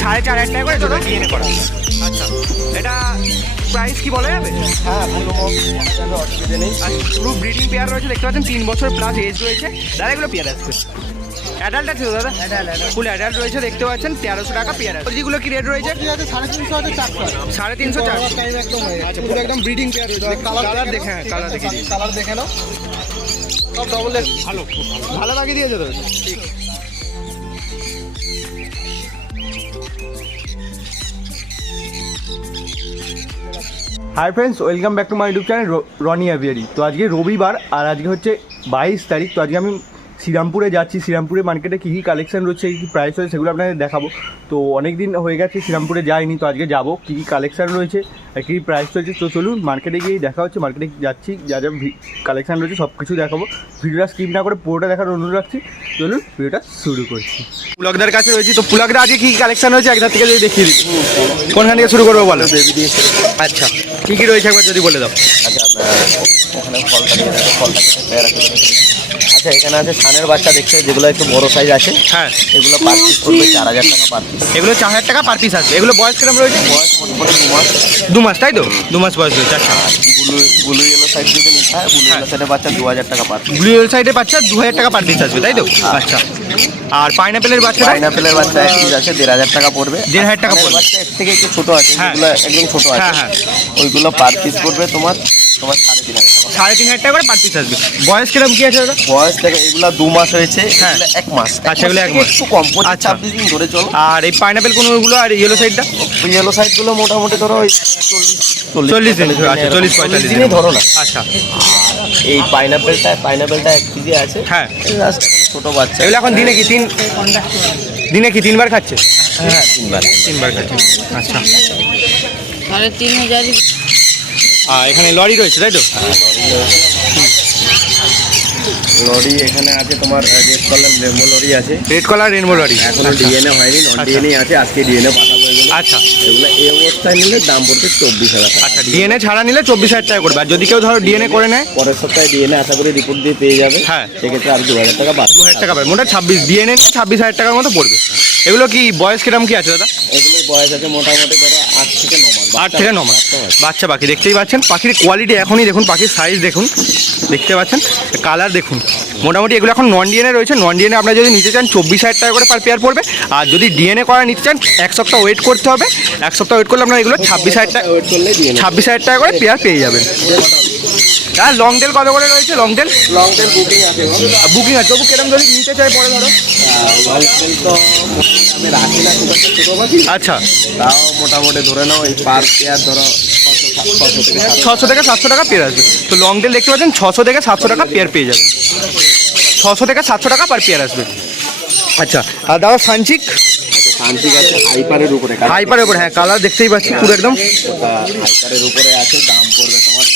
সাড়ে চার হাজার টাকা করে ডিএনএ করা আচ্ছা এটা প্রাইস কি বলা? যাবে হ্যাঁ বলব অসুবিধা নেই। আর পুরো ব্রিডিং পেয়ার রয়েছে দেখতে পাচ্ছেন তিন বছর প্লাস এজ রয়েছে। দাদা এগুলো পেয়ার আসবে অ্যাডাল্ট আছে দাদা? ফুল অ্যাডাল্ট রয়েছে দেখতে পাচ্ছেন তেরোশো টাকা পেয়ার আছে। যেগুলো কি রেট রয়েছে? সাড়ে তিনশো চারশো সাড়ে তিনশো চারশো। আচ্ছা পুরো একদম ব্রিডিং পেয়ার রয়েছে। কালার দেখে হ্যাঁ কালার দেখে। কালার দেখে নাও। সব ডবল ভালো। ভালো লাগিয়ে দিয়েছে তো? ঠিক। Hi friends welcome back to my YouTube channel Rony aviary তো আজকে রবিবার আর আজকে হচ্ছে বাইশ তারিখ, তো আজকে আমি শ্রীরামপুরে যাচ্ছি শ্রীরামপুরে মার্কেটে কী কী কালেকশন রয়েছে কী কী প্রাইস রয়েছে সেগুলো আপনাদের দেখাবো। তো অনেক দিন হয়ে গেছে শ্রীরামপুরে যাইনি তো আজকে যাব কী কী কালেকশন রয়েছে আর কী কী প্রাইস রয়েছে তো চলুন মার্কেটে গিয়েই দেখা হচ্ছে মার্কেটে যাচ্ছি যা যা কালেকশন রয়েছে সব কিছু দেখাবো। ভিডিওটা স্কিপ না করে পুরোটা দেখার অনুরোধ রাখছি চলুন ভিডিওটা শুরু করছি। পুলকদার কাছে রয়েছি তো পুলকদা আজকে কী কালেকশন রয়েছে একদার থেকে যদি দেখিয়ে দিই। কোনখান থেকে শুরু করব বলো? দিয়ে আচ্ছা কি কি রয়েছে একবার যদি বলে দাও। আচ্ছা ওখানে আচ্ছা এখানে আছে ছানের বাচ্চা দেখছ যেগুলো একটু বড় সাইজ আছে হ্যাঁ। এগুলো পার পিস পড়বে চার হাজার টাকা পার পিস এগুলো চার হাজার টাকা পার পিস আসবে এগুলো বয়স কিরম রয়েছে? বয়স মোটামুটি দু মাস। দু মাস তাই তো? দু মাস বয়স রয়েছে আচ্ছা। ব্লু ব্লু ইয়েলো সাইড যদি নিতে হয় ব্লু ইয়েলো সাইডের বাচ্চা দু হাজার টাকা পার পিস ব্লু এল সাইডে বাচ্চা দু হাজার টাকা পার পিস আসবে তাই তো? আচ্ছা। আর পাইনাপেলের বাচ্চাটা? পাইনাপেলের বাচ্চা এক পিস আছে দেড় হাজার টাকা পড়বে। দেড় হাজার টাকা পড়বে। বাচ্চা এর থেকে একটু ছোট আছে হ্যাঁ। যেগুলো একদম ছোট আছে। হ্যাঁ, হ্যাঁ। ওইগুলো পার পিস পড়বে তোমার তোমার সাড়ে তিন হাজার টাকা। সাড়ে তিন হাজার টাকা করে পার পিস আসবে। বয়স কিরম কি আছে দাদা? বয়স থেকে এগুলা দু মাস হয়েছে হ্যাঁ। এক মাস। আচ্ছা, এগুলো এক মাস। একটু কম পঁচিশ আচ্ছা। ছাব্বিশ দিন ধরে চলো। আর এই পাইনাপেল কোনোগুলো আর ইয়েলো সাইডটা ইয়েলো সাইডগুলো মোটামুটি ধরো ওই চল্লিশ চল্লিশ দিন। আচ্ছা চল্লিশ পঁয়তাল্লিশ দিনই ধরো না। আচ্ছা। এই পাইনাপেলটা পাইনাপেলটা এক কেজি আছে। হ্যাঁ। ছোট বাচ্চা। এগুলো এখন দিনে কি তিন দিনে কি তিনবার খাচ্ছে? হ্যাঁ তিনবার। তিনবার খাচ্ছে। আচ্ছা। সাড়ে তিন হাজার এখানে লরি রয়েছে তাই তো? লরি এখানে আছে তোমার রেড কালার লেমো লরি আছে। Red colour rainbow lory. এখনও ডিএনএ হয়নি নন ডিএনএ আছে আজকে ডিএনএ পাঠাবো আচ্ছা। এগুলো এই অবস্থায় নিলে দাম পড়বে চব্বিশ হাজার আচ্ছা ডিএনএ ছাড়া নিলে চব্বিশ হাজার টাকা করবে। আর যদি কেউ ধরো ডিএনএ করে নেয়? পরের সপ্তাহে ডিএনএ আশা করি রিপোর্ট দিয়ে পেয়ে যাবে। হ্যাঁ। সেক্ষেত্রে আর দু হাজার টাকা বাদ দু হাজার টাকা পাবে মোটা ছাব্বিশ ডিএনএ নিয়ে ছাব্বিশ হাজার টাকার মতো পড়বে। এগুলো কি বয়স কিরম কি আছে দাদা? এগুলো বয়স আছে মোটামুটি ধরো আট থেকে ন আট থেকে ন মাস। বাচ্চা পাখি দেখতেই পাচ্ছেন? পাখির কোয়ালিটি এখনই দেখুন পাখির সাইজ দেখুন দেখতে পাচ্ছেন? কালার দেখুন। মোটামুটি এগুলো এখন নন ডিএনএ রয়েছে। নন ডিএনএ আপনারা যদি নিতে চান চব্বিশ হাজার টাকা করে পার পেয়ার পড়বে। আর যদি ডিএনএ করা নিতে চান এক সপ্তাহ ওয়েট করতে হবে। এক সপ্তাহ ওয়েট করলে আপনার এগুলো ছাব্বিশ হাজার টাকা ওয়েট করলে ছাব্বিশ হাজার টাকা করে পেয়ার পেয়ে যাবেন। আর লং টেল কত করে রয়েছে? Long tail long tail booking আছে বুকিং আছে। তবু কেরম যদি নিতে চাই পরে ধরো। লং টেল তো আমি রাখি না খুব একটা ছোটো পাখি আচ্ছা। তাও মোটামুটি ধরে নাও এই পার পেয়ার ধরো ছশো থেকে সাতশো টাকা পেয়ার আসবে। তো লং টেল দেখতে পাচ্ছেন ছশো থেকে সাতশো টাকা পেয়ার পেয়ে যাবেন ছশো থেকে সাতশো টাকা পার পেয়ার আসবে। আচ্ছা আর দাদা সানচিক? শান্তিক আছে হাইপারের উপরে হাইপারের উপরে হ্যাঁ কালার দেখতেই পাচ্ছি পুরো একদম। হাইপারের উপরে আছে দাম পড়বে তোমার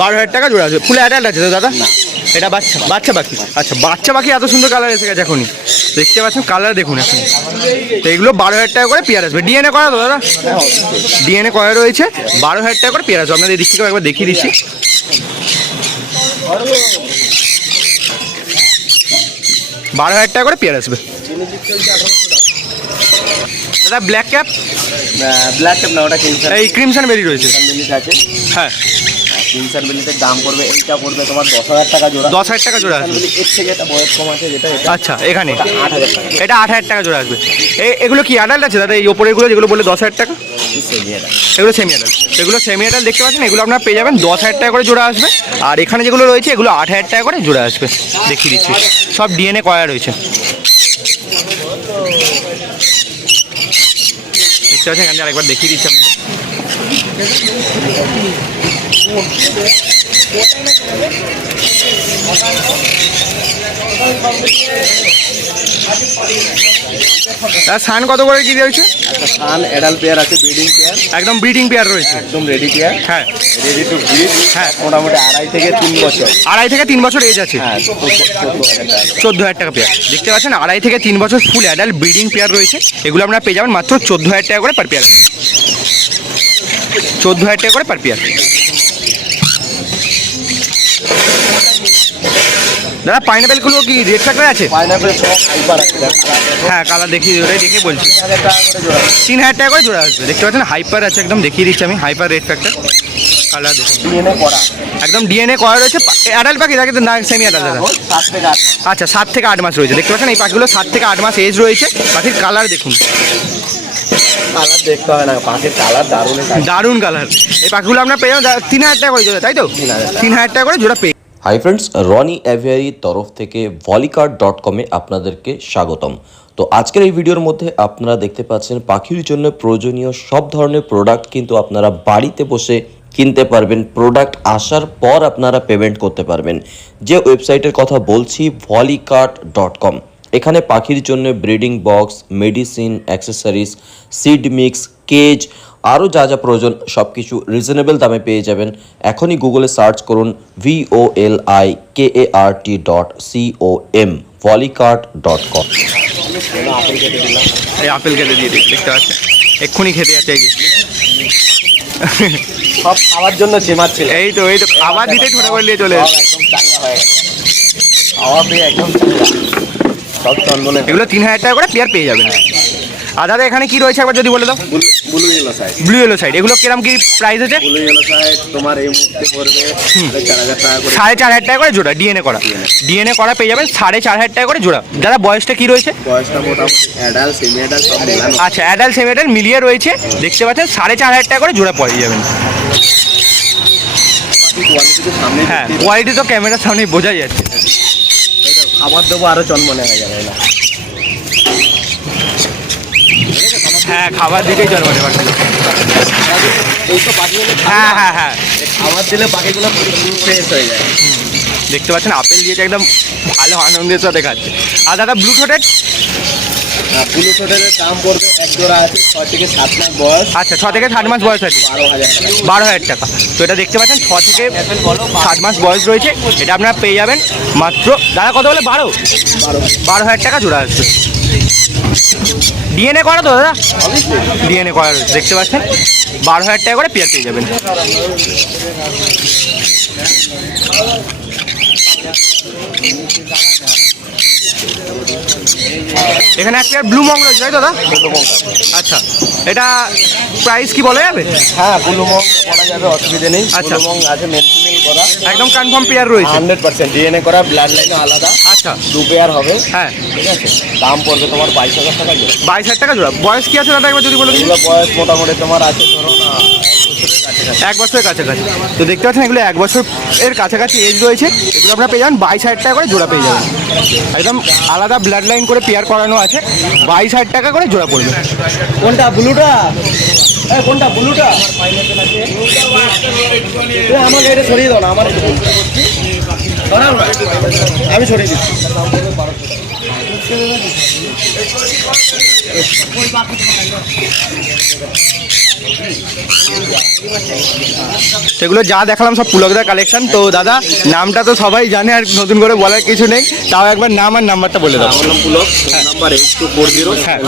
বারো হাজার টাকা। জোড়া আসবে ফুল অ্যাডাল্ট আছে তো দাদা? এটা বাচ্চা বাচ্চা পাখি। আচ্ছা বাচ্চা পাখি এত সুন্দর কালার এসে গেছে এখনই। দেখতে পাচ্ছেন কালার দেখুন এখন তো এগুলো বারো হাজার টাকা করে পেয়ার আসবে। ডিএনএ করা তো দাদা? ডিএনএ করা রয়েছে বারো হাজার টাকা করে পেয়ার আসবে। আপনাদের এদিক থেকে একবার দেখিয়ে দিচ্ছি। বারো হাজার টাকা করে পেয়ার আসবে। দাদা ব্ল্যাক ক্যাপ ব্ল্যাক টেপ না ওটা কিনসার এই ক্রিমসন বেরি রয়েছে। আছে? হ্যাঁ। কিনসার বিলিতে দাম পড়বে এইটা পড়বে তোমার দশ হাজার টাকা জোড়া। দশ হাজার টাকা জোড়া আসবে। এর থেকে এটা বয়স কম আছে যেটা আচ্ছা এখানে। আট হাজার টাকা। এটা আট হাজার টাকা জোড়া আসবে। এগুলো কি অ্যাডাল্ট আছে? দাদা এই ওপরেরগুলো যেগুলো বলে দশ হাজার টাকা? এগুলো সেমি অ্যাডাল্ট এগুলো সেমি অ্যাডাল্ট দেখতে পাচ্ছেন? এগুলো আপনারা পেয়ে যাবেন দশ হাজার টাকা করে জোড়া আসবে। আর এখানে যেগুলো রয়েছে এগুলো আট হাজার টাকা করে জোড়া আসবে। দেখিয়ে দিচ্ছি। সব ডিএনএ করা রয়েছে। দেখতে পাচ্ছেন এখানে আরেকবার দেখিয়ে দিচ্ছি আপনি দাদা সান কত করে কি রয়েছে সান অ্যাডাল পেয়ার আছে ব্রিডিং পেয়ার একদম ব্রিডিং পেয়ার রয়েছে। একদম রেডি পেয়ার হ্যাঁ। রেডি টু ব্রিড হ্যাঁ। মোটামুটি আড়াই থেকে তিন বছর। আড়াই থেকে তিন বছর এজ আছে। হ্যাঁ চোদ্দ হাজার টাকা। পেয়ার দেখতে পাচ্ছেন আড়াই থেকে তিন বছর ফুল অ্যাডাল্ট ব্রিডিং পেয়ার রয়েছে। এগুলো আপনারা পেয়ে যাবেন মাত্র চোদ্দ হাজার টাকা করে পার পেয়ার চোদ্দ হাজার টাকা করে পার পেয়ার দাদা পাইনাপেলগুলো কি রেড ফ্যাক্টর আছে? পাইনাপেল আছে দেখ, কালার। হ্যাঁ কালার দেখি ওটাই দেখে বলছি। তিন হাজার টাকা করে জোড়া। আসবে। দেখতে পাচ্ছেন হাইপার আছে একদম দেখিয়ে দিচ্ছি আমি hyper red factor colour DNA করা। একদম ডিএনএ করা রয়েছে অ্যাডাল্ট পাখি থাকে না সেমি অ্যাডাল্ট দাদা। আট আচ্ছা সাত থেকে আট মাস রয়েছে। দেখতে পাচ্ছেন এই পাখিগুলো সাত থেকে আট মাস এজ রয়েছে। পাখির কালার দেখুন। কালার দেখতে হয় না পাখির কালার দারুণ। দারুণ কালার এই পাখিগুলো আপনার পেয়ে তিন হাজার টাকা করে জোড়া তাই তো। তিন হাজার টাকা করে জোড়া পেয়ে হাই ফ্রেন্ডস রনি অ্যাভিয়ারির তরফ থেকে ভলিকার্ড ডট কমে আপনাদেরকে স্বাগতম। তো আজকের এই ভিডিওর মধ্যে আপনারা দেখতে পাচ্ছেন পাখির জন্য প্রয়োজনীয় সব ধরনের প্রোডাক্ট কিন্তু আপনারা বাড়িতে বসে কিনতে পারবেন। প্রোডাক্ট আসার পর আপনারা পেমেন্ট করতে পারবেন। যে ওয়েবসাইটের কথা বলছি ভলিকার্ড ডট কম এখানে পাখির জন্য breeding box medicine accessories seed mix cage আরও যা যা প্রয়োজন সব কিছু রিজনেবল দামে পেয়ে যাবেন। এখনই গুগলে সার্চ করুন V O L I K A R T dot C O M Volikart dot com এই আপেল কেটে দিয়ে দিই দেখতে পাচ্ছেন? এক্ষুনি খেতে যাচ্ছে এই যে। সব খাওয়ার জন্য চেমাচ্ছিল এই তো এই তো খাবার দিতেই ছোটো করে নিয়ে চলে হয়ে খাওয়া পেয়ে একদম সব চন্দনে এগুলো তিন হাজার টাকা করে পেয়ার পেয়ে যাবেন। আর দাদা এখানে কি রয়েছে একবার যদি বলে দাও? Blue yellow side blue yellow side এগুলো কিরম কি প্রাইস আছে? ব্লু ইয়েলো সাইড তোমার এই মুহূর্তে পড়বে সাড়ে চার হাজার টাকা করে। সাড়ে চার হাজার টাকা করে জোড়া ডিএনএ করা। ডিএনএ করা পেয়ে যাবেন সাড়ে চার হাজার টাকা করে জোড়া। দাদা বয়সটা কি রয়েছে? বয়সটা মোটামুটি অ্যাডাল্ট সেমি অ্যাডাল্ট সব মেলানো। আচ্ছা অ্যাডাল্ট সেমি অ্যাডাল্ট মিলিয়ে রয়েছে। দেখতে পাচ্ছেন সাড়ে চার হাজার টাকা করে জোড়া পড়ে যাবেন। হ্যাঁ কোয়ালিটি তো ক্যামেরার সামনে বোঝা যাচ্ছে। খাবার দেবো চনমনে হয়ে যাবে না হ্যাঁ খাবার দিতেই নেবার পাখিগুলো হ্যাঁ হ্যাঁ হ্যাঁ। খাবার দিলে পাখিগুলো ফ্রেশ হয়ে যায়। দেখতে পাচ্ছেন আপেল দিয়েছে একদম ভালো আনন্দের সাথে খাচ্ছে আর দাদা ব্লু ঠোঁটের পুলিশ হোটেলের দাম পড়বে এক জোড়া আছে ছ থেকে সাত মাস বয়স। আচ্ছা ছ থেকে সাত মাস বয়স আছে বারো হাজার টাকা। বারো হাজার টাকা। তো এটা দেখতে পাচ্ছেন ছ থেকে সাত মাস বয়স রয়েছে। এটা আপনারা পেয়ে যাবেন মাত্র দাদা কত বলে? বারো? বারো বারো হাজার টাকা জোড়া আসবে ডিএনএ করা তো, দাদা? ডিএনএ করা দেখতে পাচ্ছেন? বারো হাজার টাকা করে পেয়ার পেয়ে যাবেন। এখানে একটা ব্লু মং রয়েছে তাই দাদা? আচ্ছা এটা প্রাইস কি বলা যাবে? হ্যাঁ বুলুমং বলা যাবে অসুবিধা নেই। আচ্ছা। বুলুমং আছে মেনটেনেল করা। একদম কনফার্ম পেয়ার রয়েছে। হান্ড্রেড পার্সেন্ট ডিএনএ করা ব্লাড লাইনও আলাদা। আচ্ছা। দু পেয়ার হবে। হ্যাঁ। ঠিক আছে? দাম পড়বে তোমার বাইশ হাজার টাকা জোড়া। বাইশ হাজার টাকা জোড়া। বয়স কি আছে দাদা একবার যদি বলে দিন? বয়স মোটামুটি তোমার আছে ধরো না এক বছরের কাছাকাছি। তো দেখতে পাচ্ছেন এগুলো এক বছর এর কাছাকাছি এজ রয়েছে। এগুলো আপনারা পেয়ে যাবেন বাইশ হাজার টাকা করে জোড়া পেয়ে যাবেন। একদম আলাদা ব্লাড লাইন করে পেয়ার করানো আছে। বাইশ হাজার টাকা করে জোড়া পড়বে। কোনটা, ব্লুটা? কোনটা, ব্লুটা? এটা দাও না আমার। আমি সরিয়ে দিচ্ছি। সেগুলো যা দেখালাম সব পুলকদার কালেকশন তো দাদা নামটা তো সবাই জানে আর নতুন করে বলার কিছু নেই। তাও একবার নাম আর নাম্বারটা বলে দাও। Pulak number eight two four zero হ্যাঁ।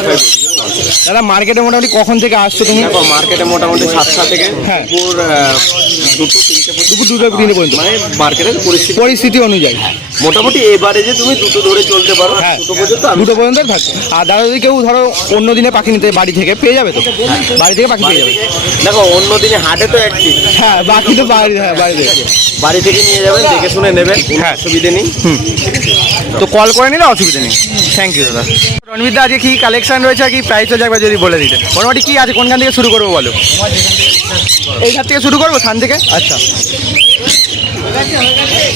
দাদা মার্কেটে মোটামুটি কখন থেকে আসছো তুমি? দেখো মার্কেটে মোটামুটি সাতটা থেকে হ্যাঁ। দুপুর দুটো তিনটে দুপুর দুটো তিনটে পর্যন্ত। মানে মার্কেটের পরিস্থিতি। পরিস্থিতি অনুযায়ী। মোটামুটি এবারে যে তুমি দুটো ধরে চলতে পারো হ্যাঁ দুটো পর্যন্ত দুটো পর্যন্ত থাকবে আর দাদা যদি কেউ ধরো অন্য দিনে পাখি নিতে বাড়ি থেকে পেয়ে যাবে তো? বাড়ি থেকে পাখি পেয়ে যাবে। দেখো অন্য দিনে হাটে তো একটি হ্যাঁ বাকি তো বাড়ি হ্যাঁ বাড়ি থেকে। বাড়ি থেকে নিয়ে যাবেন দেখে শুনে নেবেন হ্যাঁ। অসুবিধে নেই। তো কল করে নিলে অসুবিধা নেই। থ্যাংক ইউ দাদা। রণবীর দা আজকে কি কালেকশন রয়েছে আর কি প্রাইস রয়েছে একবার যদি বলে দিতে? মোটামুটি কি আছে কোনখান থেকে শুরু করব বলো? এইখান থেকে শুরু করব থান থেকে? আচ্ছা।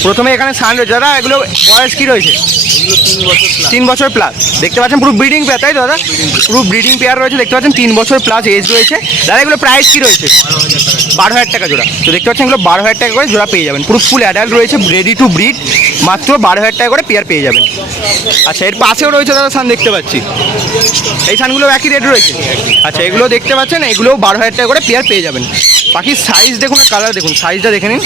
প্রথমে এখানে সান রয়েছে। দাদা, এগুলো বয়স কি রয়েছে? তিন বছর প্লাস দেখতে পাচ্ছেন পুরো ব্রিডিং পেয়ার তাই দাদা? পুরো ব্রিডিং পেয়ার রয়েছে, দেখতে পাচ্ছেন তিন বছর প্লাস এজ রয়েছে। দাদা, এগুলো প্রাইস কি রয়েছে? বারো হাজার টাকা জোড়া। তো দেখতে পাচ্ছেন এগুলো বারো হাজার টাকা করে জোড়া পেয়ে যাবেন। পুরো ফুল অ্যাডাল্ট রয়েছে রেডি টু ব্রিড মাত্র বারো হাজার টাকা করে পেয়ার পেয়ে যাবেন। আচ্ছা এর পাশেও রয়েছে দাদা সান, দেখতে পাচ্ছি। এই সানগুলো একই রেট রয়েছে? আচ্ছা এগুলো দেখতে পাচ্ছেন, এগুলোও বারো হাজার টাকা করে পেয়ার পেয়ে যাবেন। বাকি সাইজ দেখুন কালার দেখুন। সাইজটা দেখে নিন।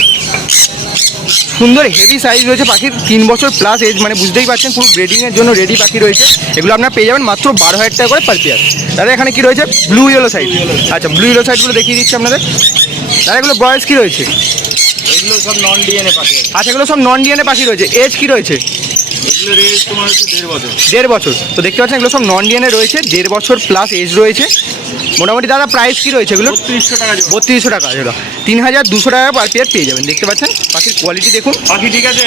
সুন্দর হেভি সাইজ রয়েছে পাখির তিন বছর প্লাস এজ মানে বুঝতেই পারছেন পুরো ব্রিডিংয়ের জন্য রেডি পাখি রয়েছে। এগুলো আপনারা পেয়ে যাবেন মাত্র বারো হাজার টাকা করে পার পেয়ার দাদা এখানে কি রয়েছে? ব্লু ইয়েলো সাইড আচ্ছা ব্লু ইয়েলো সাইডগুলো দেখিয়ে দিচ্ছি আপনাদের। দাদা এগুলো বয়স কি রয়েছে? এগুলো সব নন ডিএনএ পাখি আচ্ছা এগুলো সব নন ডিএনএ পাখি রয়েছে। এজ কি রয়েছে? দেড় বছর। তো দেখতে পাচ্ছেন এগুলো সব নন ডিএনএ রয়েছে। দেড় বছর প্লাস এজ রয়েছে। মোটামুটি দাদা প্রাইস কি রয়েছে এগুলো বত্রিশশো টাকা জোড়া। বত্রিশশো টাকা যেটা তিন হাজার দুশো টাকা পার পেয়ার পেয়ে যাবেন দেখতে পাচ্ছেন? পাখির কোয়ালিটি দেখুন। পাখি ঠিক আছে?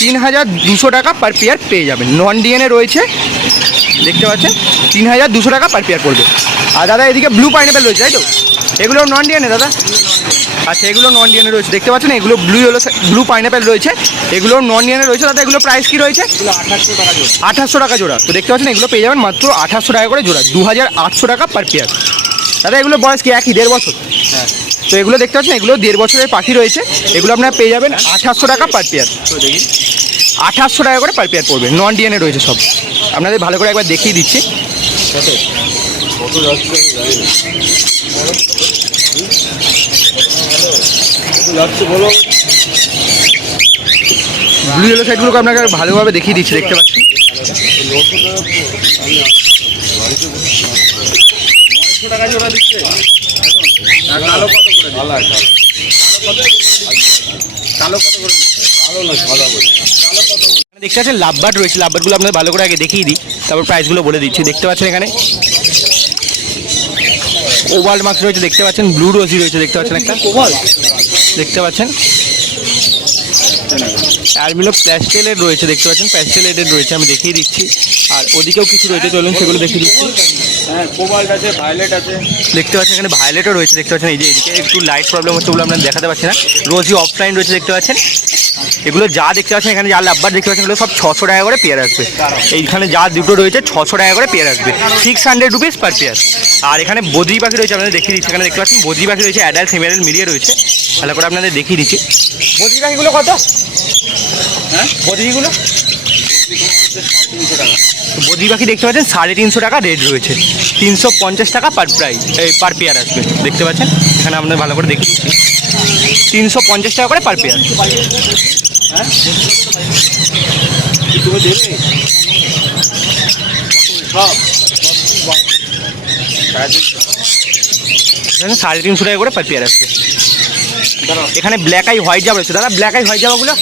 তিন হাজার দুশো টাকা পার পেয়ার পেয়ে যাবেন। নন ডিএনএ রয়েছে দেখতে পাচ্ছেন? তিন হাজার দুশো টাকা পার পেয়ার পড়বে। আর দাদা এদিকে ব্লু পাইনাপেল রয়েছে তাই তো? এগুলো নন ডিএনএ দাদা? আচ্ছা এগুলো নন ডিএনএ রয়েছে। দেখতে পাচ্ছেন এগুলো ব্লু হলো ব্লু পাইনাপেল রয়েছে। এগুলো নন ডিএনএ রয়েছে দাদা এগুলো প্রাইস কি রয়েছে? আঠাশশো টাকা জোড়া। আঠাশশো টাকা জোড়া। তো দেখতে পাচ্ছেন এগুলো পেয়ে যাবেন মাত্র আঠাশশো টাকা করে জোড়া দু হাজার আটশো টাকা পার পেয়ার দাদা এগুলো বয়স কি একই দেড় বছর? হ্যাঁ। তো এগুলো দেখতে পাচ্ছেন এগুলো দেড় বছরের পাখি রয়েছে এগুলো আপনারা পেয়ে যাবেন আঠাশশো টাকা পার পেয়ার আঠাশশো টাকা করে পার পেয়ার পড়বে নন ডিএনএ রয়েছে সব। আপনাদের ভালো করে একবার দেখিয়ে দিচ্ছি। বলো। ইয়েলো সাইডগুলোকে আপনাকে ভালোভাবে দেখিয়ে দিচ্ছি, দেখতে পাচ্ছি। দেখতে পাচ্ছেন লাভবার্ড রয়েছে। লাভবার্ডগুলো আপনাদের ভালো করে আগে দেখিয়ে দিই, তারপর প্রাইসগুলো বলে দিচ্ছি। দেখতে পাচ্ছেন এখানে? ওভাল মার্কস রয়েছে, দেখতে পাচ্ছেন। ব্লু রোজি রয়েছে, দেখতে পাচ্ছেন একটা। দেখতে পাচ্ছেন। অ্যালমিলো প্যাস্টেলের রয়েছে দেখতে পাচ্ছেন প্যাস্টেলের রয়েছে আমি দেখিয়ে দিচ্ছি। আর ওদিকেও কিছু রয়েছে চলুন সেগুলো দেখিয়ে দিচ্ছি। হ্যাঁ দেখতে পাচ্ছেন এখানে ভায়োলেটও রয়েছে দেখতে পাচ্ছেন এই যে এদিকে একটু লাইট প্রবলেম হচ্ছে বলে আপনারা দেখাতে পাচ্ছি না। রোজি অফলাইন রয়েছে দেখতে পাচ্ছেন। এগুলো যা দেখতে পাচ্ছেন এখানে যা লাভবার দেখতে পাচ্ছেন এগুলো সব ছশো টাকা করে পেয়ার আসবে। এইখানে যা দুটো রয়েছে ছশো টাকা করে পেয়ার আসবে। Six hundred rupees per pair আর এখানে বদ্রি পাখি রয়েছে আপনাদের দেখিয়ে দিচ্ছি এখানে দেখতে পাচ্ছেন বদ্রি পাখি রয়েছে অ্যাডাল্ট ফিমেল মিলিয়ে রয়েছে। ভালো করে আপনাদের দেখিয়ে দিচ্ছি। বদ্রি পাখিগুলো কত? হ্যাঁ? বদ্রিগুলো তো বদ্রি পাখি দেখতে পাচ্ছেন সাড়ে তিনশো টাকা রেট রয়েছে। তিনশো পঞ্চাশ টাকা পার প্রাইস এই পার পেয়ার আসবে। দেখতে পাচ্ছেন? এখানে আপনাদের ভালো করে দেখিয়ে দিচ্ছি। তিনশো পঞ্চাশ টাকা করে পার পেয়ার সব এখানে সাড়ে তিনশো টাকা করে পার পেয়ার আসবে। এখানে ব্ল্যাক আই হোয়াইট জাবা রয়েছে। দাদা ব্ল্যাক আই হোয়াইট জাবাগুলো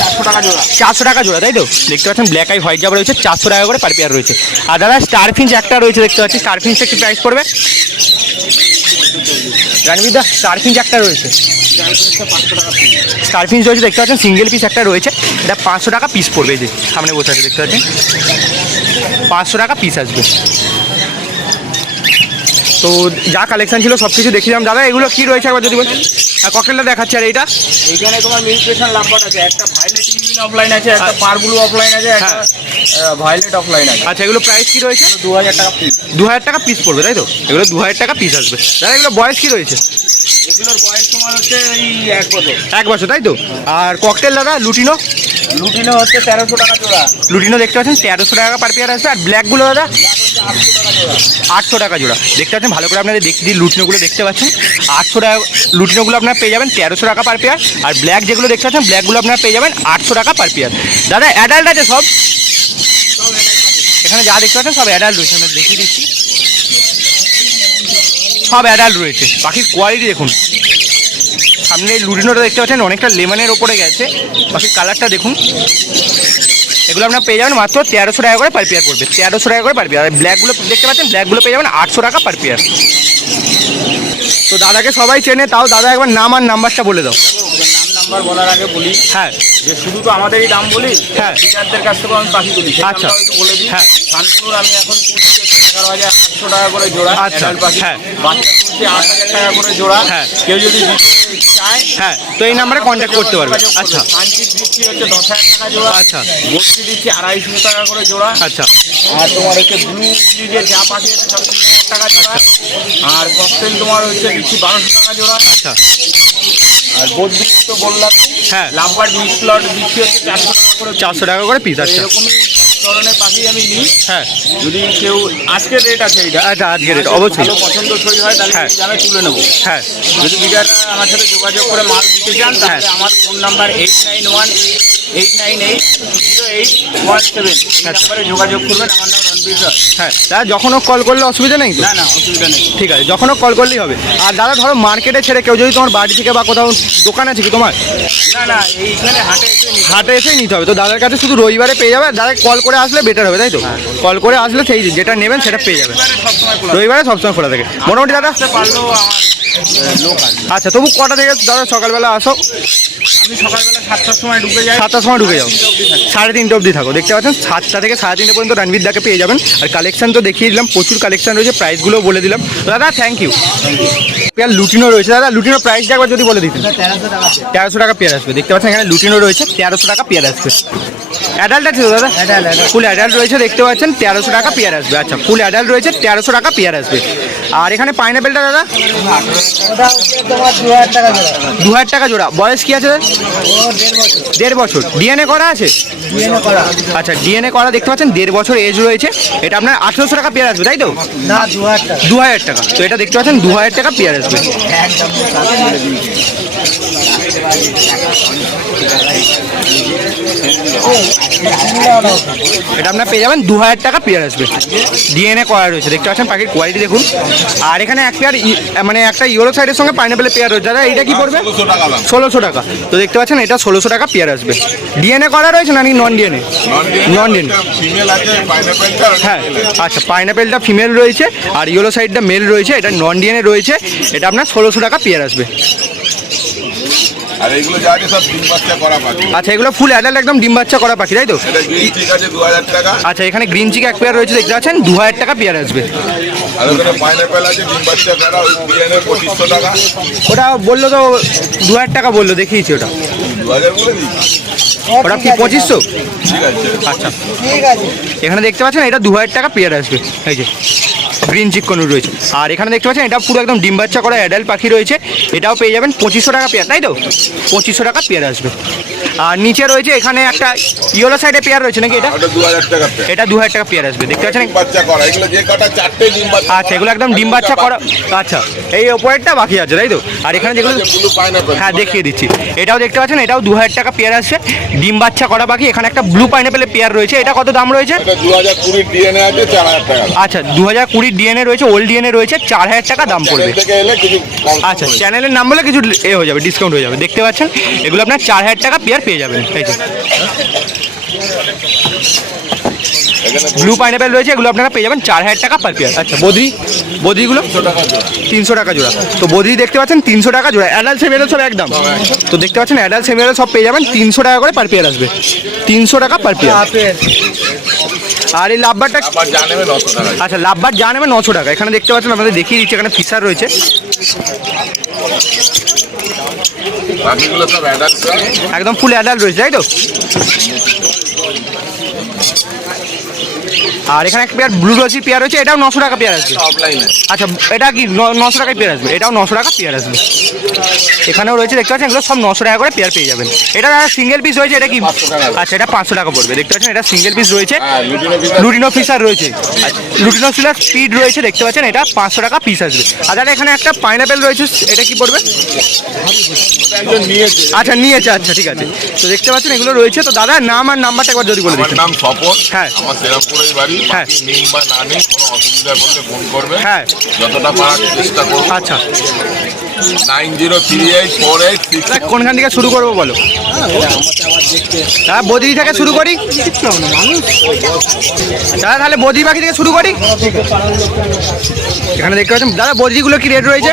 চারশো টাকা জোড়া। চারশো টাকা জোড়া তাই তো? দেখতে পাচ্ছেন ব্ল্যাক আই হোয়াইট জাবা রয়েছে চারশো টাকা করে পার পেয়ার রয়েছে। আর দাদা স্টার ফিঞ্চ একটা রয়েছে দেখতে পাচ্ছি। স্টার ফিঞ্চটা কি প্রাইস পড়বে। রানবির দা স্টার ফিঞ্চ একটা রয়েছে। পিস রয়েছে দেখতে পাচ্ছেন সিঙ্গেল পিস একটা রয়েছে। এটা পাঁচশো টাকা পিস পড়বে এই যে সামনে বসে আছে দেখতে পাচ্ছেন। পাঁচশো টাকা পিস আসবে। তো যা কালেকশন ছিল সব কিছু দেখিলাম। দাদা এগুলো কি রয়েছে একবার যদি বলছেন হ্যাঁ ককটেলটা দেখাচ্ছে আর এইটা। এইখানে তোমার মিউটেশন লাম্বার আছে। একটা ভায়োলেট ইউনিন অফলাইন আছে একটা আচ্ছা। পারব্লু অফলাইন আছে একটা ভায়োলেট অফলাইন আছে। আচ্ছা এগুলো প্রাইস কি রয়েছে? দু হাজার টাকা পিস দু হাজার টাকা পিস পড়বে তাই তো? এগুলো দু হাজার টাকা পিস আসবে। দাদা এগুলো বয়স কি রয়েছে? এগুলোর বয়স তোমার হচ্ছে এই এক বছর। এক বছর তাই তো? আর ককটেল দাদা লুটিনো? লুটিনো হচ্ছে তেরোশো টাকা জোড়া। লুটিনো দেখতে পাচ্ছেন, তেরোশো টাকা পার পেয়ার আসবে। আর ব্ল্যাকগুলো দাদা, আটশো টাকা জোড়া। দেখতে পাচ্ছেন, ভালো করে আপনাদের দিই, লুটিনোগুলো দেখতে পাচ্ছেন। আটশো টাকা, লুটিনোগুলো আপনারা পেয়ে যাবেন তেরোশো টাকা পার পেয়ার আর ব্ল্যাক যেগুলো দেখতে পাচ্ছেন ব্ল্যাকগুলো আপনারা পেয়ে যাবেন আটশো টাকা পার পেয়ার দাদা অ্যাডাল্ট আছে সব? এখানে যা দেখতে পাচ্ছেন, সব অ্যাডাল্ট রয়েছে। আমরা দেখিয়ে দিচ্ছি। সব অ্যাডাল্ট রয়েছে। পাখির কোয়ালিটি দেখুন। সামনে লুটিনোটা দেখতে পাচ্ছেন অনেকটা লেমনের ওপরে গেছে। বাকি কালারটা দেখুন। এগুলো আপনার পেয়ে যাবেন মাত্র তেরোশো টাকা করে পার পেয়ার পড়বে। তেরোশো টাকা করে পার পেয়ার আর ব্ল্যাকগুলো দেখতে পাচ্ছেন ব্ল্যাকগুলো পেয়ে যাবেন আটশো টাকা পার পেয়ার তো দাদাকে সবাই চেনে তাও দাদা একবার নাম আর নাম্বারটা বলে দাও। নাম নাম্বার বলার আগে বলি হ্যাঁ। যে শুধু তো আমাদেরই দাম বলি হ্যাঁ। টিচারদের কাছ থেকেও আমি পাখি তুলি আচ্ছা। বলে দিই। হ্যাঁ। আমি এখন এগারো হাজার আটশো টাকা করে জোড়া আচ্ছা, পাখি। হ্যাঁ। বাচ্চা আট হাজার টাকা করে জোড়া। হ্যাঁ। কেউ যদি চায় হ্যাঁ তো এই নাম্বারে কন্ট্যাক্ট করতে পারবে। আচ্ছা। দিচ্ছি হচ্ছে দশ হাজার টাকা জোড়া আচ্ছা। দিচ্ছি আড়াইশো টাকা করে জোড়া। আচ্ছা। আর তোমার হচ্ছে ব্লু যা পাখি আছে সব তিন হাজার টাকা জোড়া। আর ককটেল তোমার হচ্ছে দিচ্ছি বারোশো টাকা জোড়া। আচ্ছা। আর তো বললাম। হ্যাঁ। লাভবার মিক্স প্লট দিচ্ছি হচ্ছে চারশো টাকা করে চারশো টাকা করে পিস আচ্ছা। এরকমই ধরনের পাখি আমি নিই। হ্যাঁ। যদি কেউ আজকের রেট আছে এইটা আচ্ছা আজকের রেট অবশ্যই। ভালো পছন্দসই হয় তাহলে হ্যাঁ। আমি তুলে নেব। হ্যাঁ। যদি বিডাররা আমার সাথে যোগাযোগ করে মাল দিতে চান তাহলে আমার phone number eight nine one eight nine eight zero eight one seven. এই নাম্বারে যোগাযোগ করবেন আমার নাম রণবীর রায়। হ্যাঁ দাদা যখনও কল করলে অসুবিধা নেই তো? না না অসুবিধা নেই। ঠিক আছে যখনও কল করলেই হবে। আর দাদা ধরো মার্কেটে ছেড়ে কেউ যদি তোমার বাড়ি থেকে বা কোথাও দোকান আছে কি তোমার? না না এইখানে হাটে এসে নিতে হাটে এসেই নিতে হবে। তো দাদার কাছে শুধু রবিবারে পেয়ে যাবে দাদা কল করে আসলে বেটার হবে তাই তো? কল করে আসলে সেই যেটা নেবেন সেটা পেয়ে যাবে এবারে সবসময় খোলা রবিবারে সবসময় খোলা থাকে। মোটামুটি দাদা? আসতে পারলেও আমার আহ, লোক আছে আচ্ছা তবু কটা থেকে দাদা সকালবেলা আসো? আমি সকালবেলা সাতটার সময় ঢুকে যাই। সাতটার সময় ঢুকে যাও। সাড়ে তিনটে অবধি থাকো। দেখতে পাচ্ছেন সাতটা থেকে সাড়ে তিনটে পর্যন্ত রণবীর দাকে পেয়ে যাবেন। আর কালেকশন তো দেখিয়ে দিলাম প্রচুর কালেকশন রয়েছে প্রাইসগুলোও বলে দিলাম। দাদা থ্যাংক ইউ পেয়ার লুটিনো রয়েছে। দাদা লুটিনো প্রাইসটা একবার যদি বলে দিতেন। তেরোশো টাকা পেয়ার আসবে। দেখতে পাচ্ছেন এখানে লুটিনো রয়েছে তেরোশো টাকা পেয়ার আসবে। অ্যাডাল্ট আছে তো দাদা? ফুল অ্যাডাল্ট রয়েছে দেখতে পাচ্ছেন তেরোশো টাকা পেয়ার আসবে। আচ্ছা ফুল অ্যাডাল্ট রয়েছে তেরোশো টাকা পেয়ার আসবে। আর এখানে পাইনাপেলটা দাদা? দু হাজার টাকা জোড়া। বয়স কি আছে দেড় বছর। ডিএনএ করা আছে? আচ্ছা ডিএনএ করা দেখতে পাচ্ছেন দেড় বছর এজ রয়েছে। এটা আপনার আঠেরোশো টাকা পেয়ার আসবে তাই তো? দু হাজার টাকা। তো এটা দেখতে পাচ্ছেন দু হাজার টাকা পেয়ার আসবে। এটা আপনার পেয়ে যাবেন দু হাজার টাকা পেয়ার আসবে। ডিএনএ করা রয়েছে দেখতে পাচ্ছেন পাখির কোয়ালিটি দেখুন। আর এখানে এক পেয়ার মানে একটা ইয়েলো সাইডের সঙ্গে পাইনাপেলের পেয়ার রয়েছে। দাদা এটা কি পড়বে? ষোলোশো টাকা তো দেখতে পাচ্ছেন এটা ষোলোশো টাকা পেয়ার আসবে। ডিএনএ করা রয়েছে নাকি non DNA non DNA female আছে পাইনাপেলটা হ্যাঁ আচ্ছা পাইনাপেলটা ফিমেল রয়েছে আর ইয়েলো সাইডটা মেল রয়েছে এটা নন ডিএনএ রয়েছে এটা আপনার ষোলোশো টাকা পেয়ার আসবে। আর এগুলো যা আছে সব ডিম বাচ্চা করা পাখি। আচ্ছা এগুলো ফুল অ্যাডাল্ট একদম ডিম বাচ্চা করা পাখি তাই তো? এটা গ্রিন ঠিক আছে দু হাজার টাকা। আচ্ছা এখানে গ্রিন চিক এক পেয়ার রয়েছে দেখতে পাচ্ছেন? দু হাজার টাকা পেয়ার আসবে। আর ওখানে পাইনাপেল আছে ডিম বাচ্চা করা ওই বিরিয়ানির পঁচিশশো টাকা। ওটা বলল তো দু হাজার টাকা বলল দেখিয়েছি ওটা। দু হাজার বলে দিই? ওটা কি পঁচিশশো? আচ্ছা। এখানে দেখতে পাচ্ছেন এটা দু হাজার টাকা পেয়ার আসবে। এই যে গ্রিন চিকন রয়েছে। আর এখানে দেখতে পাচ্ছেন এটা পুরো একদম ডিম বাচ্চা করা অ্যাডাল্ট পাখি রয়েছে। এটাও পেয়ে যাবেন পঁচিশশো টাকা পেয়ার তাই তো? পঁচিশশো টাকা পেয়ার আসবে। আর নিচে রয়েছে এখানে একটা ইয়েলো সাইডে পেয়ার রয়েছে নাকি এটা? এটা দু হাজার টাকা পেয়ার। আসবে দেখতে পাচ্ছেন আচ্ছা এগুলো একদম ডিম বাচ্চা করা। আচ্ছা এই ওপরেরটা বাকি আছে তাই তো? আর এখানে যেগুলো হ্যাঁ দেখিয়ে দিচ্ছি। এটাও দেখতে পাচ্ছেন এটাও দু হাজার টাকা পেয়ার আসছে ডিম বাচ্চা করা বাকি এখানে একটা ব্লু পাইনাপেলের পেয়ার রয়েছে। এটা কত দাম রয়েছে? আচ্ছা দু হাজার কুড়ির ডিএনএ রয়েছে ওল্ড ডিএনএ রয়েছে চার হাজার টাকা দাম পড়বে। আচ্ছা চ্যানেলের নাম বলে কিছু এ হয়ে যাবে ডিসকাউন্ট হয়ে যাবে দেখতে পাচ্ছেন? এগুলো আপনার চার হাজার টাকা পেয়ার পেয়ে যাবেন। এই যে। ব্লু পাইনাপেল রয়েছে এগুলো আপনারা পেয়ে যাবেন চার হাজার টাকা পার পেয়ার আচ্ছা বদ্রি বদ্রিগুলো তিনশো টাকা জোড়া। তো বদ্রি দেখতে পাচ্ছেন তিনশো টাকা জোড়া। অ্যাডাল্ট সেমিয়াল সব একদম। তো দেখতে পাচ্ছেন অ্যাডাল্ট সেমিয়াল সব পেয়ে যাবেন তিনশো টাকা করে পার পেয়ার আসবে। তিনশো টাকা পার পেয়ার আর এই লাভবারটা আচ্ছা লাভবার যা নেবে নশো টাকা। এখানে দেখতে পাচ্ছেন আপনাদের দেখিয়ে দিচ্ছি এখানে ফিসার রয়েছে। বাকিগুলো সব অ্যাডাল্ট একদম ফুল অ্যাডাল্ট রয়েছে তাই তো? আর এখানে একটা পেয়ার ব্লু রয়েছে পেয়ার রয়েছে এটাও নশো টাকা পেয়ার আসবে। আচ্ছা এটা কি নশো টাকায় পেয়ার আসবে? এটাও নশো টাকা পেয়ার আসবে। এখানেও রয়েছে দেখতে পাচ্ছেন? এগুলো সব নশো টাকা করে পেয়ার পেয়ে যাবেন। এটা দাদা সিঙ্গেল পিস রয়েছে এটা কি? আচ্ছা এটা পাঁচশো টাকা পড়বে। দেখতে পাচ্ছেন এটা সিঙ্গেল পিস রয়েছে। হ্যাঁ লুটিনো পিসা ফিসার রয়েছে। লুটিনো ফিসার স্পিড রয়েছে দেখতে পাচ্ছেন এটা পাঁচশো টাকা পিস আসবে। আর দাদা এখানে একটা পাইনাপেল রয়েছে এটা কি পড়বে? আচ্ছা নিয়েছে আচ্ছা ঠিক আছে। তো দেখতে পাচ্ছেন এগুলো রয়েছে। তো দাদা নাম আর নাম্বারটা একবার যদি বলে দিচ্ছেন নাম স্বপন। হ্যাঁ। আমার শ্রীরামপুরের বাড়ি। হ্যাঁ। বা না কোনো অসুবিধা করলে ফোন করবে হ্যাঁ। যতটা পারার চেষ্টা করব আচ্ছা। নাইন জিরো থ্রি কোনখান থেকে শুরু করব বলো? দাদা বদ্রি থেকে শুরু করি? দাদা তাহলে বদ্রি পাখি থেকে শুরু করি? এখানে দেখতে পাচ্ছেন দাদা বদ্রিগুলো কি রেট রয়েছে?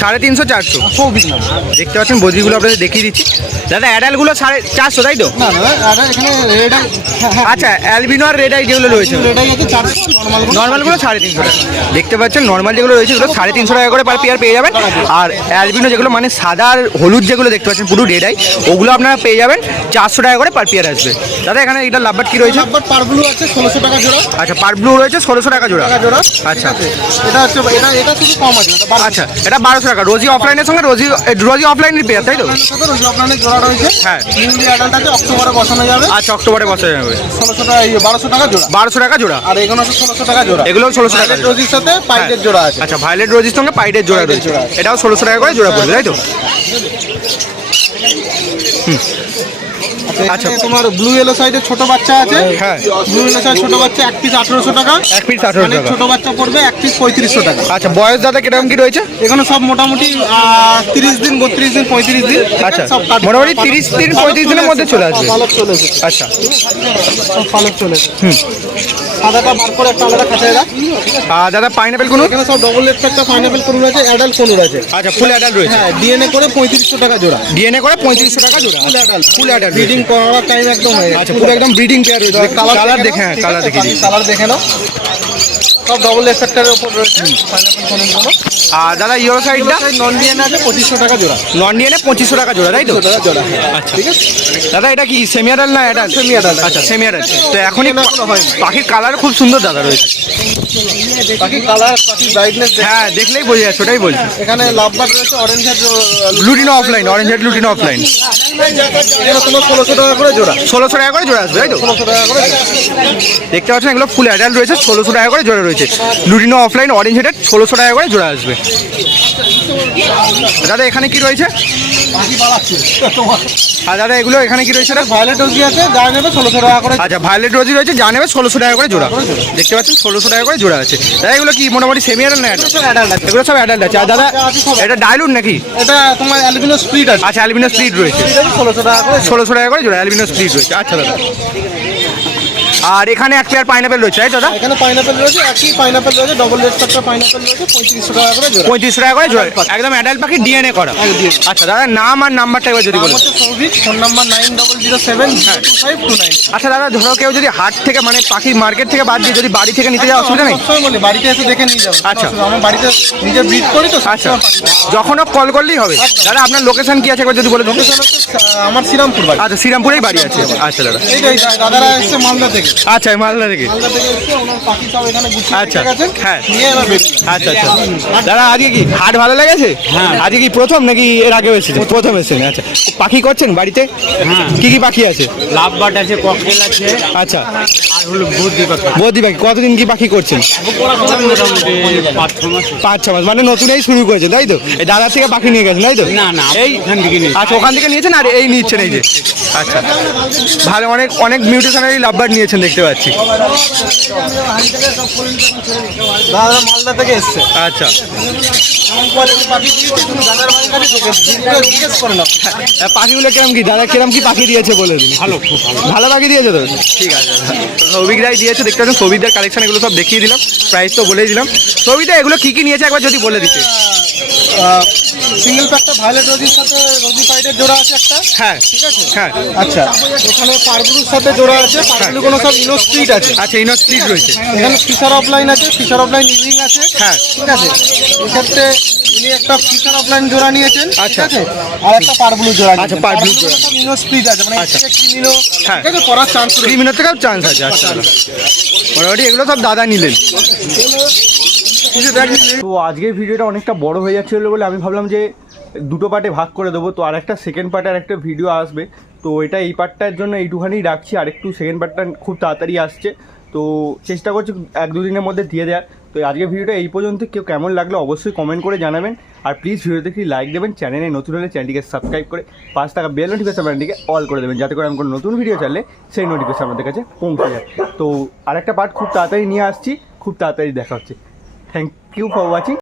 সাড়ে তিনশো চারশো দেখতে পাচ্ছেন বদ্রিগুলো আপনাদের দেখিয়ে দিচ্ছি। দাদা অ্যাডালগুলো সাড়ে চারশো তাই তো? আচ্ছা অ্যালবিনো আর রেড আই যেগুলো রয়েছে চারশো নর্মালগুলো সাড়ে তিনশো টাকা। দেখতে পাচ্ছেন নর্মাল যেগুলো রয়েছে সেগুলো সাড়ে তিনশো টাকা করে পার পেয়ার পেয়ে যাবেন। আর অ্যালবিনো যেগুলো মানে সাদা আর হলুদ যেগুলো দেখতে পাচ্ছেন পুরো রেড আই ওগুলো আপনারা পেয়ে যাবেন। চারশো টাকা করে পার পেয়ার আসবে। দাদা এখানে এটা লাভবাট কি রয়েছে? নাম্বার পারগুলো আছে ষোলোশো টাকা জোড়া। আচ্ছা পার ব্লু রয়েছে ষোলোশো টাকা জোড়া। জোড়া। আচ্ছা। এটা হচ্ছে এটা এটা শুধু কম আছে আচ্ছা এটা বারোশো টাকা। রোজি অফলাইনের সঙ্গে রোজি রোজি অফলাইনের পেয়ার তাই তো? রোজি জোড়া রয়েছে। হ্যাঁ। নিউলি অ্যাডাল্ট আছে অক্টোবরে বসানো যাবে। আচ্ছা অক্টোবরে বসে যাবে। ষোলোশো টাকা বারোশো টাকা জোড়া। বারোশো টাকা জোড়া। আর এগুলো ষোলোশো টাকা জোড়া। এগুলো ষোলোশো টাকা ভাইলেট রোজির সাথে জোড়া আছে। আচ্ছা ভায়োলেট রোজির সঙ্গে পাইডের জোড়া রয়েছে। এটাও ষোলোশো টাকা করে জোড়া পড়বে তাই তো? আচ্ছা। তোমার ব্লু ইয়েলো সাইডে ছোট বাচ্চা আছে। হ্যাঁ। ব্লু ইয়েলো সাইড ছোট বাচ্চা এক পিস আঠেরোশো টাকা। এক পিস আঠারো মানে টাকা। ছোট বাচ্চা পড়বে এক পিস পঁয়ত্রিশশো টাকা। আচ্ছা বয়স দাদা কীরকম কি রয়েছে? এখানে সব মোটামুটি তিরিশ দিন বত্রিশ দিন পঁয়ত্রিশ দিন। আচ্ছা, মোটামুটি 30 দিন, 35 দিনের মধ্যে চলে আসবে। পালক চলে এসেছে। আচ্ছা। সব পালক চলে এসেছে। সাদাটা বার করে একটা আলাদা খাঁচায় রাখ আর দাদা পাইনাপেল কোনো? এখানে সব ডবল লেট একটা পাইনাপেল কোনুর আছে অ্যাডাল্ট কোনুর আছে আচ্ছা ফুল অ্যাডাল্ট রয়েছে। হ্যাঁ ডিএনএ করে পঁয়ত্রিশশো টাকা জোড়া। ডিএনএ করে পঁয়ত্রিশশো টাকা জোড়া। Full adult full adult breeding করার টাইম একদম হয়ে আচ্ছা পুরো একদম ব্রিডিং পেয়ার রয়েছে। কালার দেখে হ্যাঁ ঠিক কালার আছে? দেখে দিই কালার দেখে নাও। সব ডবল এফেক্টারের উপর রয়েছে। পাইনাপেল আর দাদা ইয়েলো সাইডটা নন ডিএনএ আছে পঁচিশশো টাকা জোড়া। নন ডিএনএ পঁচিশশো টাকা জোড়া তাই তো? জোড়া আচ্ছা। ঠিক আছে? দাদা এটা কি সেমি অ্যাডাল্ট না অ্যাডাল্ট Semi adult। আচ্ছা সেমি অ্যাডাল্ট তো এখনই এখনও পাখির কালার খুব সুন্দর দাদা রয়েছে। বাকি কালার বাকি ব্রাইটনেস হ্যাঁ দেখলেই বোঝা যাচ্ছে ওটাই বলছি। এখানে লাভবার রয়েছে orange head lutino opaline orange head lutino opaline ষোলোশো টাকা করে জোড়া। ষোলোশো টাকা করে জোড়া আসবে তাই তো? ষোলোশো টাকা করে দেখতে পাচ্ছেন এগুলো ফুল অ্যাডাল্ট রয়েছে ষোলোশো টাকা করে জোড়া রয়েছে। লুটিনো অফলাইন অরেঞ্জ হেডের ষোলোশো টাকা করে জোড়া আসবে। দাদা এখানে কি রয়েছে? আর দাদা এগুলো এখানে কি রয়েছে ভায়োলেট রোজি আছে যা নেবে ষোলোশো টাকা করে। আচ্ছা ভায়োলেট রোজি রয়েছে যা নেবে ষোলোশো টাকা করে জোড়া। দেখতে পাচ্ছেন ষোলোশো টাকা করে জোড়া আছে। দাদা এগুলো কি মোটামুটি সেমি অ্যাডাল্ট না? এগুলো সব অ্যাডাল্ট আছে। আর দাদা এটা ডাইলুট নাকি? এটা তোমার অ্যালবিনো স্প্রিট আছে। আচ্ছা অ্যালবিনো স্প্লিট রয়েছে। ষোলোশো টাকা করে। ষোলোশো টাকা করে জোড়া অ্যালবিনো স্প্লিট রয়েছে। আচ্ছা দাদা। আর এখানে এক পেয়ার পাইনাপেল রয়েছে তাই দাদা? এখানে পাইনাপেল রয়েছে একই পাইনাপেল রয়েছে ডবল রেড একটা পাইনাপেল রয়েছে পঁয়ত্রিশশো টাকা করে জোড়া। পঁয়ত্রিশশো টাকা করে জোড়া একদম অ্যাডাল্ট পাখি ডিএনএ করা। আচ্ছা দাদা নাম আর নাম্বারটা এবার যদি বলেন। Souvik phone number nine double zero seven two five two nine আচ্ছা দাদা ধরো কেউ যদি হাট থেকে মানে পাখি মার্কেট থেকে বাদ দিয়ে যদি বাড়ি থেকে নিতে যাওয়া অসুবিধা নেই? বলি বাড়িতে এসে দেখে নিয়ে যাব আচ্ছা। আমার বাড়িতে নিজে ব্রিড করি তো আচ্ছা। যখনও কল করলেই হবে। দাদা আপনার লোকেশন কি আছে একবার যদি বলে লোকেশন আমার শ্রীরামপুর বাড়ি। আচ্ছা শ্রীরামপুরেই বাড়ি আছে। আচ্ছা দাদা। এই দাদারা এসছে মালদা থেকে। আচ্ছা মালদা থেকে। আচ্ছা, হ্যাঁ। বেরিয়ে আচ্ছা আচ্ছা দাদা আজকে কি হাট ভালো লেগেছে? হ্যাঁ। আজকে কি প্রথম নাকি এর আগেও এসেছেন প্রথম এসেছেন আচ্ছা। পাখি করছেন বাড়িতে? হ্যাঁ। কি কি পাখি আছে? লাভ বাট আছে ককটেল আছে। আচ্ছা। আর হলো বুদ্ধি কথা বৌদি পাখি কতদিন কি পাখি করছেন? পাঁচ ছ মাস। পাঁচ ছ মাস মানে শুরু করেছেন তাই তো? এই দাদার থেকে পাখি নিয়ে গেছেন তাই তো? না, না, এই। আচ্ছা ওখান থেকে নিয়েছেন আর এই নিচ্ছেন এই যে। আচ্ছা। ভালো অনেক অনেক মিউটেশনারি লাভবার নিয়েছেন দেখতে পাচ্ছি। দাদা মালদা থেকে এসছে। আচ্ছা। পাখিগুলো কেমন কি? দাদা কিরম কি পাখি দিয়েছে বলে দিন। ভালো ভালো। পাখি দিয়েছে তো? ঠিক আছে তো সৌভিক রায় দিয়েছে দেখতে পাচ্ছেন সৌভিকদের কালেকশন এগুলো সব দেখিয়ে দিলাম প্রাইস তো বলেই দিলাম। সৌভিকদা এগুলো কি কি নিয়েছে একবার যদি বলে দিতে? সিঙ্গেল প্যাকটা ভায়োলেট রোজির সাথে রোজি পাইডের জোড়া আছে একটা। হ্যাঁ ঠিক আছে? হ্যাঁ। আচ্ছা এখানে পারগুলোর সাথে জোড়া আছে পারগুলো কোনো সব ইনো স্প্রিট আছে। আচ্ছা ইনো স্প্লিট রয়েছে। এখানে ফিশার অফলাইন আছে ফিশার অফলাইন ইউজিং আছে। হ্যাঁ। ঠিক আছে? এক্ষেত্রে ইনি একটা ফিশার অফলাইন জোড়া নিয়েছেন ঠিক। আছে? আর একটা পারগুলো জোড়া আচ্ছা, পারব্লু জোড়া। সব ইনো আছে মানে। ক্রিমিনো। ঠিক আছে করার চান্স ক্রিমিনোর থেকেও চান্স আছে আচ্ছা। মোটামুটি এগুলো সব দাদা নিলেন। তো আজকের ভিডিওটা অনেকটা বড় হয়ে যাচ্ছিল বলে আমি ভাবলাম যে দুটো পার্টে ভাগ করে দেবো। তো আর একটা সেকেন্ড পার্টে আর একটা ভিডিও আসবে। তো এটা এই পার্টটার জন্য এইটুখানি রাখছি। আর একটু সেকেন্ড পার্টটা খুব তাড়াতাড়ি আসছে। তো চেষ্টা করছি এক দুদিনের মধ্যে দিয়ে দেওয়ার। তো আজকের ভিডিওটা এই পর্যন্ত কেউ কেমন লাগল অবশ্যই কমেন্ট করে জানাবেন। আর প্লিজ ভিডিওতে দেখি লাইক দেবেন চ্যানেলে নতুন হলে চ্যানেলটিকে সাবস্ক্রাইব করে পাঁচ টাকা বেল নোটিফিকেশন বাটনটিকে অল করে দেবেন, যাতে করে আমি কোনো নতুন ভিডিও চাইলে সেই নোটিফিকেশন আমাদের কাছে পৌঁছে যায়। তো আরেকটা পার্ট খুব তাড়াতাড়ি নিয়ে আসছি, খুব তাড়াতাড়ি দেখা হচ্ছে। Thank you for watching